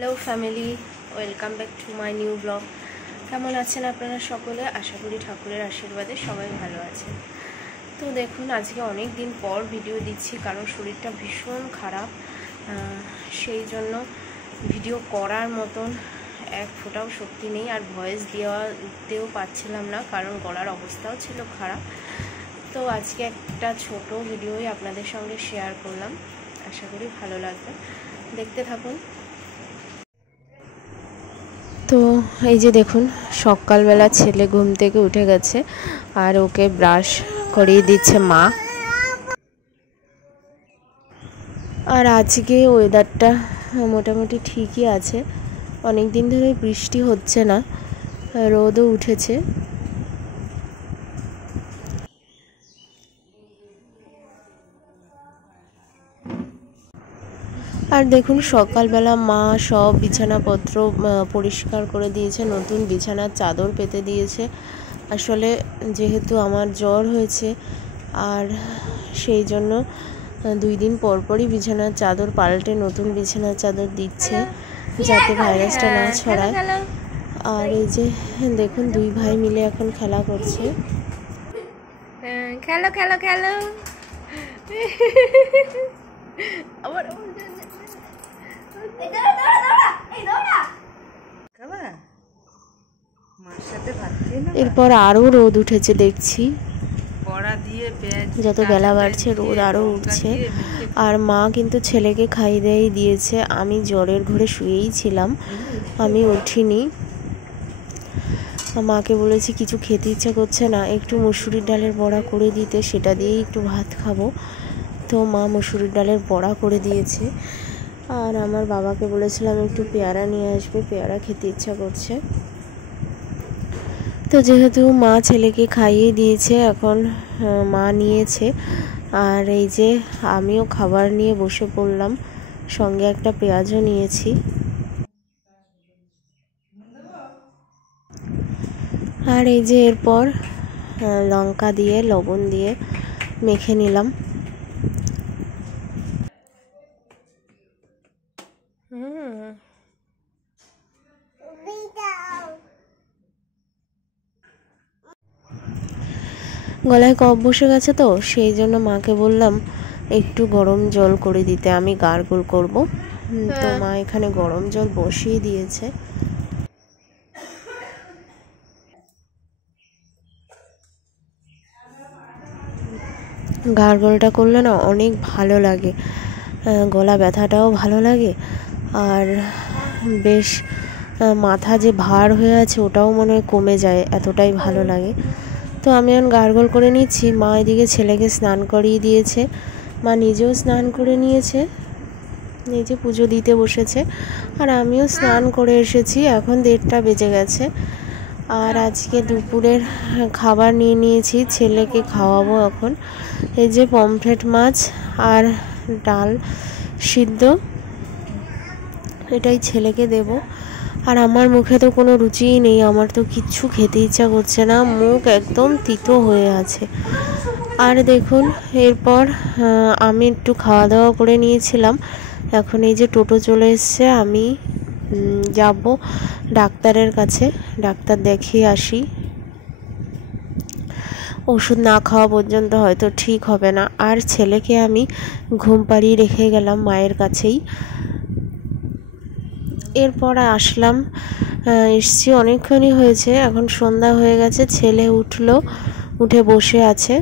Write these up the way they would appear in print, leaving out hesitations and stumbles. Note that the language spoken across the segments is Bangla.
Hello family welcome back to my new blog. কেমন আছেন আপনারা সকলে? আশা করি ঠাকুরের আশীর্বাদে সবাই ভালো আছেন। তো দেখুন, আজকে অনেক দিন পর ভিডিও দিচ্ছি, কারণ শরীরটা ভীষণ খারাপ। সেই জন্য ভিডিও করার মতন এক ফোঁটাও শক্তি নেই, আর ভয়েস দেওয়াতেও পাচ্ছিলাম না, কারণ গলার অবস্থাও ছিল খারাপ। তো আজকে একটা ছোট ভিডিওই আপনাদের সঙ্গে শেয়ার করলাম, আশা করি ভালো লাগবে, দেখতে থাকুন। তো এই যে দেখুন, সকালবেলা ছেলে ঘুম থেকে উঠে গেছে আর ওকে ব্রাশ করিয়ে দিচ্ছে মা। আর আজকে ওয়েদারটা মোটামুটি ঠিকই আছে, অনেক দিন ধরে বৃষ্টি হচ্ছে না, রোদও উঠেছে। আর দেখুন, সকালবেলা মা সব বিছানাপত্র পরিষ্কার করে দিয়েছে, নতুন বিছানার চাদর পেতে দিয়েছে। আসলে যেহেতু আমার জ্বর হয়েছে, আর সেই জন্য 2 দিন পরপরই বিছানার চাদর পাল্টে নতুন বিছানার চাদর দিচ্ছে, যাতে ভাইরাসটা না ছড়ায়। আর এই যে দেখুন, 2 ভাই মিলে এখন খেলা করছে। খেলো খেলো খেলো আবার এরপর আরো রোদ উঠেছে দেখছি, যত বেলা বাড়ছে রোদ আরো উঠছে। আর মা কিন্তু ছেলেকে খাইয়ে দিয়ে দিয়েছে, আমি জ্বরের ঘরে শুয়েই ছিলাম, আমি উঠিনি। মাকে বলেছি কিছু খেতে ইচ্ছা করছে না, একটু মসুরির ডালের বড়া করে দিতে, সেটা দিয়েই একটু ভাত খাবো। তো মা মসুরির ডালের বড়া করে দিয়েছে। আর আমার বাবাকে বলেছিলাম একটু পেয়ারা নিয়ে আসবে, পেয়ারা খেতে ইচ্ছা করছে। তো যেহেতু মা ছেলেকে খাইয়ে দিয়েছে, এখন মা নিয়েছে। আর এই যে আমিও খাবার নিয়ে বসে পড়লাম, সঙ্গে একটা পেঁয়াজও নিয়েছি। আর এই যে এরপর লঙ্কা দিয়ে লবণ দিয়ে মেখে নিলাম। গলায় কফ বসে গেছে, তো সেই জন্য মাকে বললাম একটু গরম জল করে দিতে, আমি গার্গল করব। তো মা এখানে গরম জল বসিয়ে দিয়েছে। গার্গলটা করলে না অনেক ভালো লাগে, গলা ব্যথাটাও ভালো লাগে, আর বেশ মাথা যে ভার হয়ে আছে ওটাও মনে হয় কমে যায়, এতটাই ভালো লাগে। তো আমি এখন গার্গল করে নিচ্ছি। মা এদিকে ছেলেকে স্নান করিয়ে দিয়েছে, মা নিজেও স্নান করে নিয়েছে, নিজে পুজো দিতে বসেছে। আর আমিও স্নান করে এসেছি, এখন 1:30টা বেজে গেছে। আর আজকে দুপুরের খাবার নিয়ে নিয়েছি, ছেলেকে খাওয়াবো এখন। এই যে পমফ্রেট মাছ আর ডাল সিদ্ধ, এটাই ছেলেকে দেব। আর আমার মুখে তো কোনো রুচিই নেই, আমার তো কিচ্ছু খেতে ইচ্ছা করছে না, মুখ একদম তিতো হয়ে আছে। আর দেখুন, এরপর আমি একটু খাওয়া দাওয়া করে নিয়েছিলাম, এখন এই যে টোটো চলে এসছে, আমি যাব ডাক্তারের কাছে, ডাক্তার দেখিয়ে আসি। ওষুধ না খাওয়া পর্যন্ত হয়তো ঠিক হবে না। আর ছেলেকে আমি ঘুম পাড়িয়ে রেখে গেলাম মায়ের কাছেই। এরপর আসলাম, এসছি অনেকক্ষণই হয়েছে, এখন সন্ধ্যা হয়ে গেছে। ছেলে উঠলো, উঠে বসে আছে,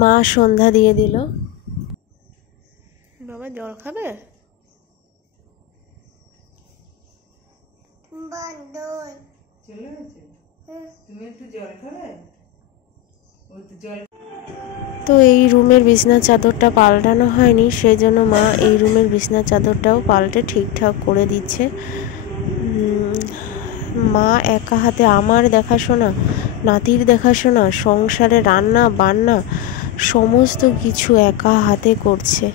মা সন্ধ্যা দিয়ে দিল। বাবা জল খাবে? তো এই রুমের বিছনার চাদরটা পাল্টানো হয়নি, সেই জন্য মা এই রুমের বিছনার চাদরটাও পাল্টে ঠিকঠাক করে দিচ্ছে। মা একা হাতে আমার দেখাশোনা, নাতির দেখাশোনা, সংসারে রান্না বান্না সমস্ত কিছু একা হাতে করছে।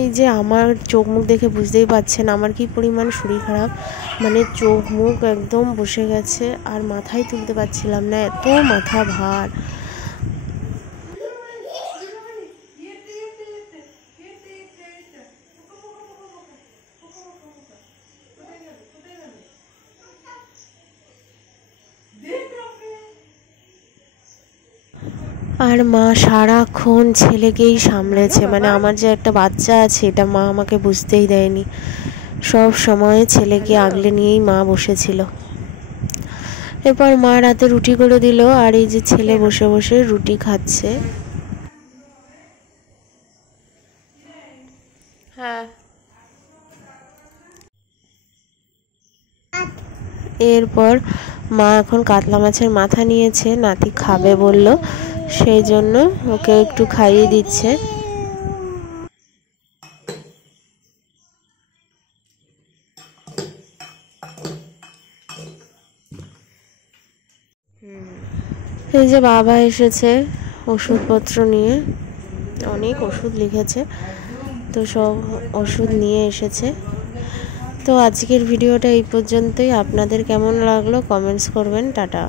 এই যে আমার চোখ মুখ দেখে বুঝতেই পারছেন আমার কি পরিমাণ শরীর খারাপ, মানে চোখ মুখ একদম বসে গেছে, আর মাথায় তুলতে পারছিলাম না, এত মাথা ভার। আর মা সারাক্ষণ ছেলেকেই সামলেছে, মানে আমার যে একটা বাচ্চা আছে এটা মা আমাকে বুঝতেই দেয়নি, সব সময় ছেলেকে আগলে নিয়েই মা বসেছিল। এরপর মা রাতে রুটি করে দিল, আর এই যে ছেলে বসে বসে রুটি খাচ্ছে। হ্যাঁ, এরপর মা এখন কাতলা মাছের মাথা নিয়েছে, নাতি খাবে বলল, সেই জন্য ওকে একটু খাইয়ে দিচ্ছে। এই যে বাবা এসেছে ওষুধপত্র নিয়ে, অনেক ওষুধ লিখেছে, তো সব ওষুধ নিয়ে এসেছে। তো আজকের ভিডিওটা এই পর্যন্তই। আপনাদের কেমন লাগলো কমেন্টস করবেন। টাটা।